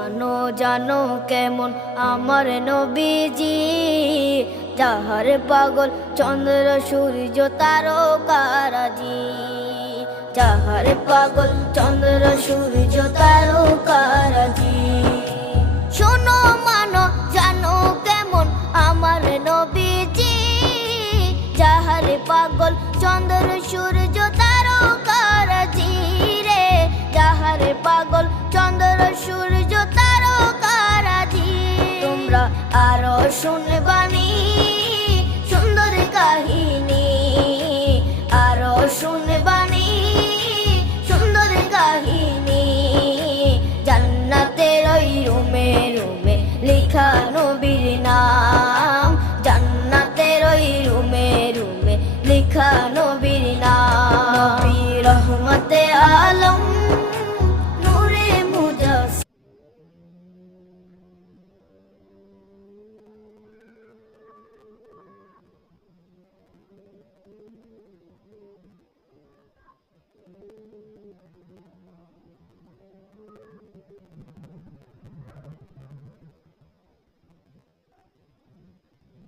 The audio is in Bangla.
জানো জানো কেমন আমার নবীজি, যাহার পাগল চন্দ্র সূর্য তারকারাজি, যাহার পাগল চন্দ্র সূর্য তারকা